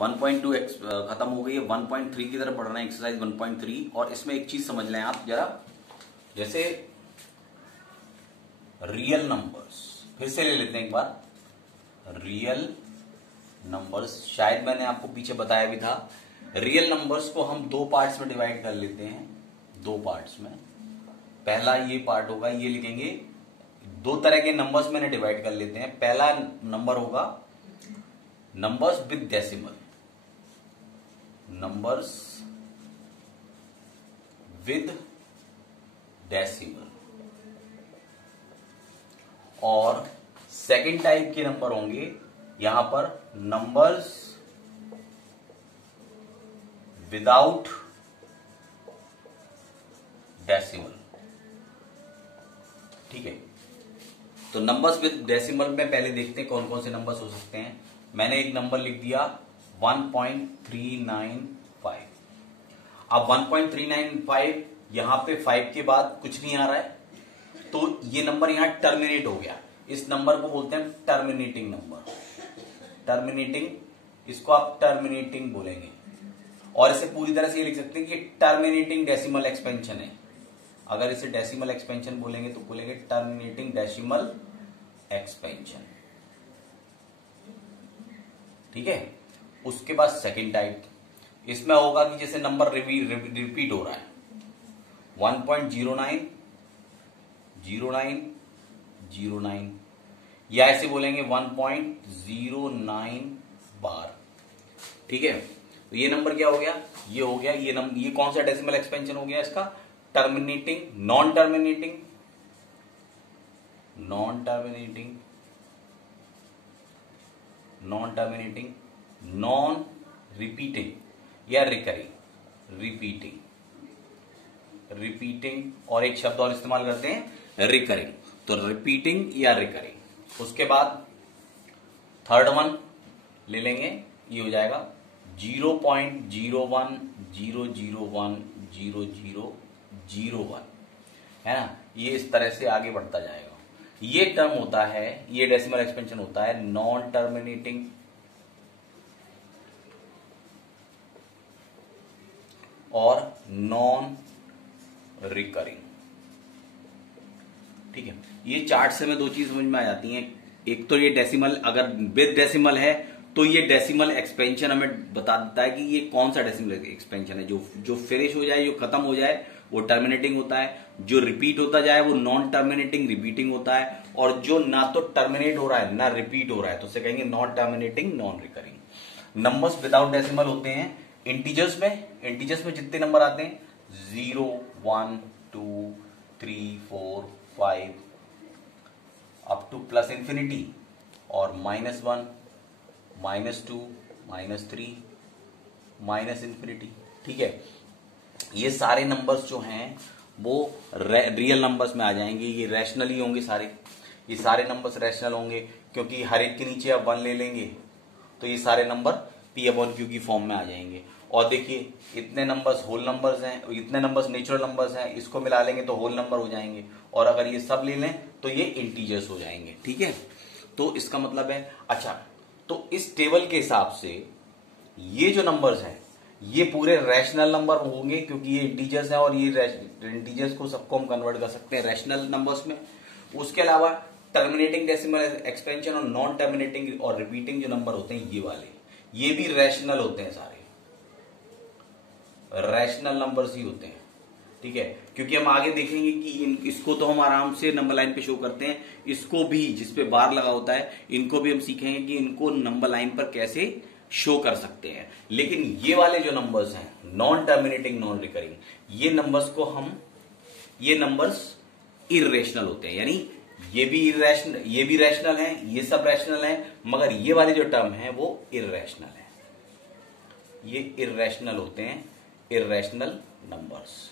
1.2 खत्म हो गई है, 1.3 की तरफ बढ़ रहे हैं, एक्सरसाइज 1.3। और इसमें एक चीज समझ लें आप जरा, जैसे रियल नंबर्स, फिर से ले लेते हैं एक बार। रियल नंबर्स, शायद मैंने आपको पीछे बताया भी था। रियल नंबर्स को हम दो पार्ट्स में डिवाइड कर लेते हैं, दो पार्ट्स में। पहला ये पार्ट होगा, ये लिखेंगे, दो तरह के नंबर्स में डिवाइड कर लेते हैं। पहला नंबर होगा numbers with decimal, numbers with decimal. और सेकंड टाइप के नंबर होंगे यहां पर नंबर्स विदाउट डेसिमल। ठीक है, तो नंबर्स विद डेसिमल में पहले देखते हैं कौन कौन से नंबर्स हो सकते हैं। मैंने एक नंबर लिख दिया 1.395। अब 1.395 यहां पे 5 के बाद कुछ नहीं आ रहा है, तो ये नंबर यहां टर्मिनेट हो गया। इस नंबर को बोलते हैं टर्मिनेटिंग नंबर, टर्मिनेटिंग, इसको आप टर्मिनेटिंग बोलेंगे। और इसे पूरी तरह से ये लिख सकते हैं कि टर्मिनेटिंग डेसिमल एक्सपेंशन है। अगर इसे डेसिमल एक्सपेंशन बोलेंगे तो बोलेंगे टर्मिनेटिंग डेसिमल एक्सपेंशन। ठीक है, उसके बाद सेकंड टाइप, इसमें होगा कि जैसे नंबर रिपीट हो रहा है 1.09 0909, या ऐसे बोलेंगे 1.09 बार। ठीक है, तो ये नंबर क्या हो गया, ये हो गया, ये नंबर, ये कौन सा डेसिमल एक्सपेंशन हो गया इसका, terminating, non terminating, non terminating, non terminating, non repeating या रिकरिंग, रिपीटिंग, रिपीटिंग, और एक शब्द और इस्तेमाल करते हैं रिकरिंग, तो रिपीटिंग या रिकरिंग। उसके बाद थर्ड वन ले लेंगे, ये हो जाएगा 0.0100100001, है ना। ये इस तरह से आगे बढ़ता जाएगा। ये टर्म होता है, ये डेसिमल एक्सपेंशन होता है नॉन टर्मिनेटिंग और नॉन रिकरिंग। ठीक है, ये चार्ट से हमें दो चीज समझ में आ जाती हैं। एक तो ये डेसिमल, अगर विद डेसिमल है तो ये डेसिमल एक्सपेंशन हमें बता देता है कि ये कौन सा डेसिमल एक्सपेंशन है। जो फिनिश हो जाए, जो खत्म हो जाए, वो टर्मिनेटिंग होता है। जो रिपीट होता जाए वो नॉन टर्मिनेटिंग, रिपीटिंग होता है। और जो ना तो टर्मिनेट हो रहा है ना रिपीट हो रहा है, तो उसे कहेंगे non terminating, non recurring. Numbers without decimal होते हैं इंटीजर्स में। इंटीजर्स में जितने नंबर आते हैं 0 1 2 3 4 5 अप टू प्लस इंफिनिटी, और -1 -2 -3 माइनस इंफिनिटी। ठीक है, ये सारे नंबर्स जो हैं वो रियल नंबर्स में आ जाएंगे। ये रैशनल ही होंगे सारे, ये सारे नंबर्स रैशनल होंगे, क्योंकि हर एक के नीचे आप 1 ले लेंगे तो ये सारे नंबर P/Q की फॉर्म में आ जाएंगे। और देखिए, इतने नंबर्स होल नंबर्स हैं, इतने नंबर्स नेचुरल नंबर्स हैं, इसको मिला लेंगे तो होल नंबर हो जाएंगे। और अगर ये सब ले लें तो ये इंटीजर्स हो जाएंगे। ठीक है, तो इसका मतलब है, अच्छा, तो इस टेबल के हिसाब से ये जो नंबर्स हैं ये पूरे रैशनल नंबर होंगे, क्योंकि ये इंटीजर्स हैं, और ये इंटीजर्स को सबको हम कन्वर्ट कर सकते हैं रैशनल नंबर्स में। उसके अलावा टर्मिनेटिंग डेसिमल एक्सपेंशन और नॉन टर्मिनेटिंग और रिपीटिंग जो नंबर होते हैं ये वाले, ये भी रैशनल होते हैं, सारे रैशनल नंबर्स ही होते हैं। ठीक है, क्योंकि हम आगे देखेंगे कि इसको तो हम आराम से नंबर लाइन पे शो करते हैं, इसको भी जिसपे बार लगा होता है इनको भी हम सीखेंगे कि इनको नंबर लाइन पर कैसे शो कर सकते हैं। लेकिन ये वाले जो नंबर्स हैं नॉन टर्मिनेटिंग, नॉन रिकरिंग, ये नंबर्स को हम, ये नंबर्स इर्रेशनल होते हैं, यानी ये भी इर्रेशनल, ये भी रैशनल है, ये सब रैशनल है, मगर ये वाले जो टर्म है वो इर्रेशनल है। ये इर्रेशनल होते हैं, इर्रेशनल नंबर्स।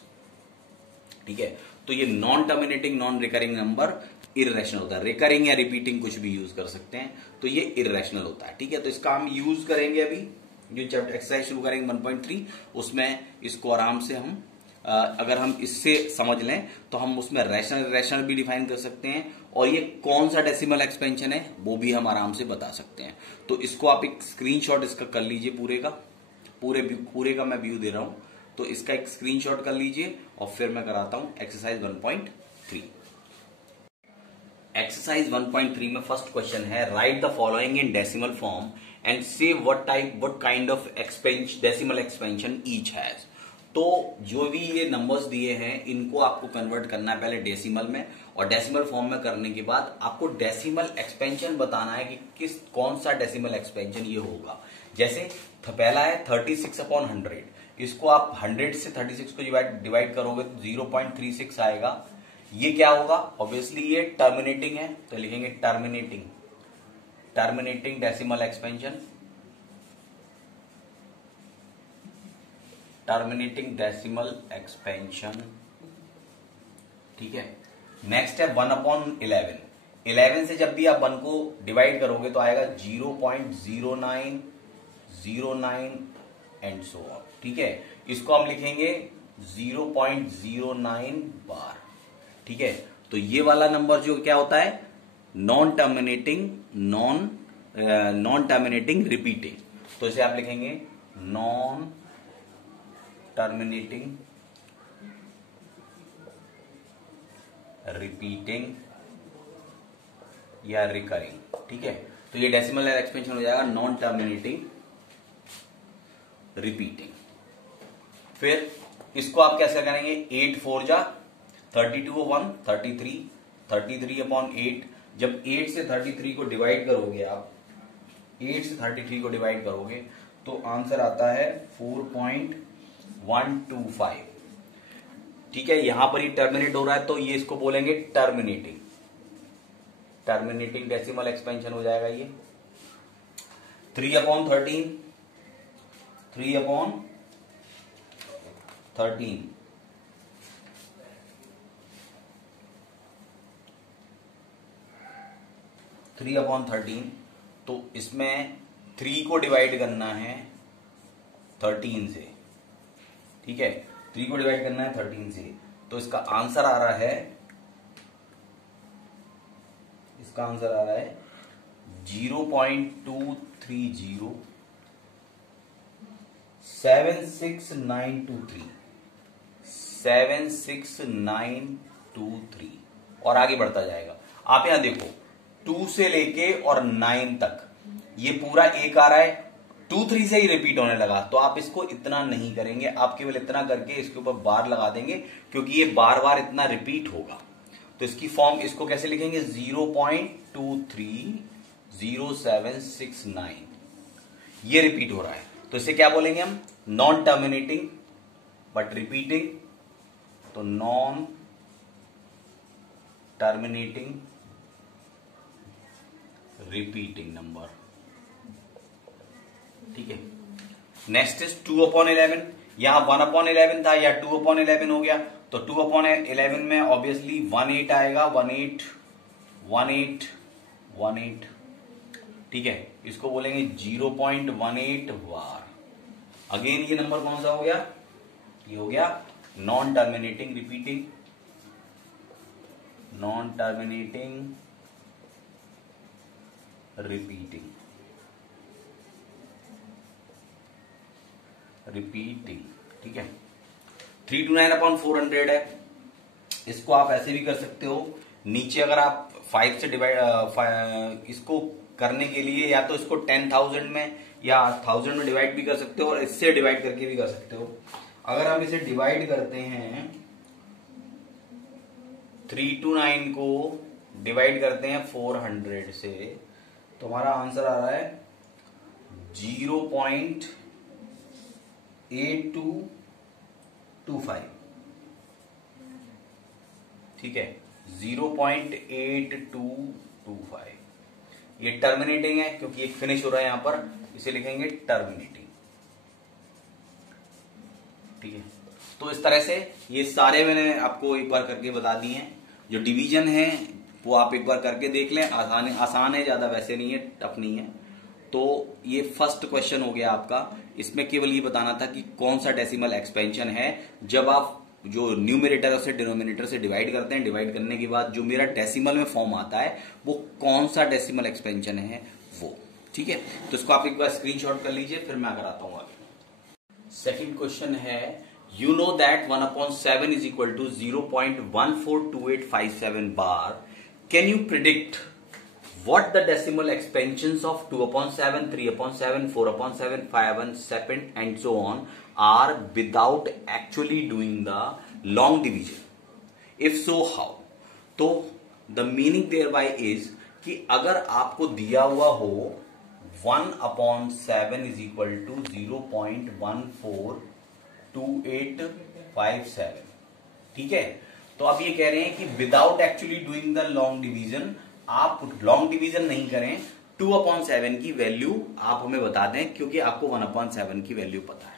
ठीक है, तो ये non terminating, non recurring number irrational होता है। रिकरिंग या रिपीटिंग कुछ भी यूज कर सकते हैं, तो ये इर्रेशनल होता है। ठीक है, तो इसका हम यूज करेंगे अभी, जो एक्सरसाइज शुरू करेंगे 1.3, उसमें इसको आराम से हम अगर हम इससे समझ लें तो हम उसमें रैशनल भी डिफाइन कर सकते हैं, और ये कौन सा डेसिमल एक्सपेंशन है वो भी हम आराम से बता सकते हैं। तो इसको आप एक स्क्रीनशॉट इसका कर लीजिए, पूरे का मैं व्यू दे रहा हूं, तो इसका एक स्क्रीनशॉट कर लीजिए और फिर मैं कराता हूं एक्सरसाइज 1.3। एक्सरसाइज 1.3 में फर्स्ट क्वेश्चन है, write the following in decimal form and say what kind of decimal expansion each has. तो जो भी ये नंबर्स दिए हैं इनको आपको कन्वर्ट करना है पहले डेसिमल में, और डेसिमल फॉर्म में करने के बाद आपको डेसिमल एक्सपेंशन बताना है कि कौन सा डेसिमल एक्सपेंशन ये होगा। जैसे पहला है 36/100, इसको आप 100 से 36 को डिवाइड करोगे तो 0.36 आएगा। ये क्या होगा, ऑब्वियसली ये टर्मिनेटिंग है, तो लिखेंगे टर्मिनेटिंग डेसिमल एक्सपेंशन, ठीक है। नेक्स्ट है 1/11, 11 से जब भी आप 1 को डिवाइड करोगे तो आएगा 0.0909 एंड सो ऑन, ठीक है। इसको हम लिखेंगे 0.09 बार, ठीक है। तो ये वाला नंबर जो क्या होता है, नॉन टर्मिनेटिंग रिपीटिंग, तो इसे आप लिखेंगे नॉन टर्मिनेटिंग रिपीटिंग या रिकरिंग, ठीक है। तो ये डेसिमल एक्सपेंशन हो जाएगा नॉन टर्मिनेटिंग रिपीटिंग। फिर इसको आप कैसे करेंगे, 8 4 जा 32/1 33/8। जब 8 से 33 को डिवाइड करोगे आप, 8 से 33 को डिवाइड करोगे तो आंसर आता है 4.125, ठीक है। यहां पर ही टर्मिनेट हो रहा है तो ये इसको बोलेंगे टर्मिनेटिंग डेसिमल एक्सपेंशन हो जाएगा ये। 3/13 3/13, तो इसमें 3 को डिवाइड करना है 13 से, ठीक है। 3 को डिवाइड करना है 13 से, तो इसका आंसर आ रहा है 0.230 76923 और आगे बढ़ता जाएगा। आप यहां देखो 2 से लेके और 9 तक ये पूरा एक आ रहा है, 2 3 से ही रिपीट होने लगा, तो आप इसको इतना नहीं करेंगे, आप केवल इतना करके इसके ऊपर बार लगा देंगे, क्योंकि ये बार बार इतना रिपीट होगा। तो इसकी फॉर्म इसको कैसे लिखेंगे, 0.230769, ये रिपीट हो रहा है, तो इसे क्या बोलेंगे हम, नॉन टर्मिनेटिंग बट रिपीटिंग, तो नॉन टर्मिनेटिंग रिपीटिंग नंबर, ठीक है। नेक्स्ट इज 2/11, यहां 1/11 था या 2/11 हो गया, तो 2/11 में ऑब्वियसली 18 आएगा, 18, ठीक है। इसको बोलेंगे 0.18 बार। अगेन ये नंबर कौन सा हो गया, ये हो गया non terminating repeating, non terminating repeating, ठीक है। 329/400 है, इसको आप ऐसे भी कर सकते हो, नीचे अगर आप 5 से डिवाइड, इसको करने के लिए या तो इसको 10,000 में या 1000 में डिवाइड भी कर सकते हो, और इससे डिवाइड करके भी कर सकते हो। अगर हम इसे डिवाइड करते हैं 329 को डिवाइड करते हैं 400 से, तो हमारा आंसर आ रहा है 0.8225, ठीक है, 0.8225। ये टर्मिनेटिंग है क्योंकि एक फिनिश हो रहा है यहां पर, इसे लिखेंगे टर्मिनेटिंग, ठीक है। तो इस तरह से ये सारे मैंने आपको एक बार करके बता दिए हैं। जो डिवीजन है वो आप एक बार करके देख लें, आसान है, ज्यादा वैसे नहीं है, टफ नहीं है। तो ये फर्स्ट क्वेश्चन हो गया आपका, इसमें केवल ये बताना था कि कौन सा डेसिमल एक्सपेंशन है जब आप जो न्यूमरेटर है उसे डिनोमिनेटर से डिवाइड करते हैं। डिवाइड करने के बाद जो मेरा डेसिमल में फॉर्म आता है वो कौन सा डेसिमल एक्सपेंशन है वो। ठीक है, तो इसको आप एक बार स्क्रीनशॉट कर लीजिए, फिर मैं कराता हूं आगे। सेकंड क्वेश्चन है, you know that 1/7 is equal to 0.142857 bar. Can you predict what the decimal expansions of 2/7, 3/7, 4/7, 5/7 and so on are without actually doing the long division? If so, how? तो the meaning thereby is कि अगर आपको दिया हुआ हो 1/7 is equal to 0.142857, ठीक है, तो आप ये कह रहे हैं कि without actually doing the long division, आप लॉन्ग डिवीजन नहीं करें, 2/7 की वैल्यू आप हमें बता दें, क्योंकि आपको 1/7 की वैल्यू पता है।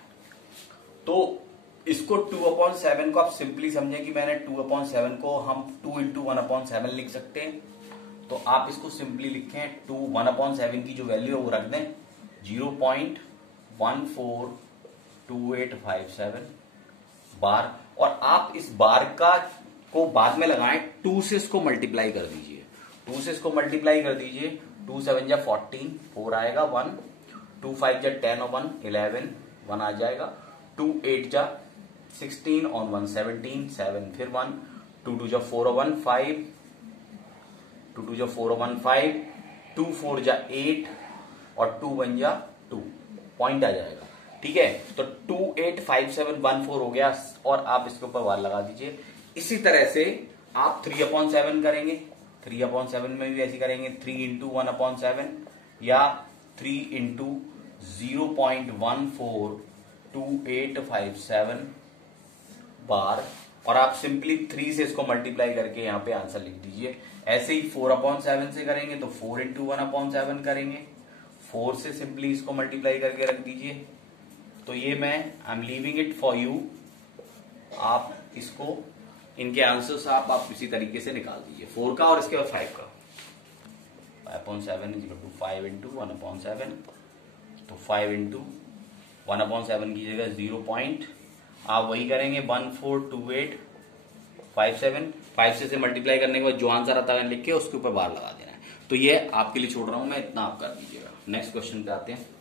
तो इसको 2/7 को आप सिंपली समझें कि मैंने 2/7 को हम 2 इंटू 1/7 लिख सकते हैं। तो आप इसको सिंपली लिखें, 1/7 की जो वैल्यू है वो रख दें 0.142857 बार, और आप इस बार का को बाद में लगाएं, 2 से इसको मल्टीप्लाई कर दीजिए। 2 से इसको मल्टीप्लाई कर दीजिए, 2 7 जा 14, 4 आएगा 1, 2 5 जा 10 और 1 11, 1 आ जाएगा, 2 8 जा 16 और 1 17, 7 फिर 1, 2 2 जा 4 और 1 5, 2 2 जा 4 और 1 5, 2 4 जा 8 और 2 1 जा 2, पॉइंट आ जाएगा। ठीक है, तो 285714 हो गया, और आप इसके ऊपर वार लगा दीजिए। इसी तरह से आप 3/7 करेंगे, 3/7 में भी ऐसे करेंगे, 3 इंटू 1/7 या 3 इंटू 0.142857 बार, और आप सिंपली 3 से इसको मल्टीप्लाई करके यहाँ पे आंसर लिख दीजिए। ऐसे ही 4/7 से करेंगे तो 4 इंटू 1/7 करेंगे, 4 से सिंपली इसको मल्टीप्लाई करके रख दीजिए। तो ये मैं I am leaving it for you, आप इसको इनके आंसर्स आप इसी तरीके से निकाल दीजिए, 4 का और इसके बाद 5 का। 5/7 इज इक्वल टू 5 इंटू 1/7, तो 5 इंटू 1/7 की जगह 0 पॉइंट, आप वही करेंगे 142857, 5 से मल्टीप्लाई करने के बाद जो आंसर आता है लिख के उसके ऊपर बार लगा देना है। तो ये आपके लिए छोड़ रहा हूं मैं, इतना आप कर दीजिएगा। नेक्स्ट क्वेश्चन पे आते हैं।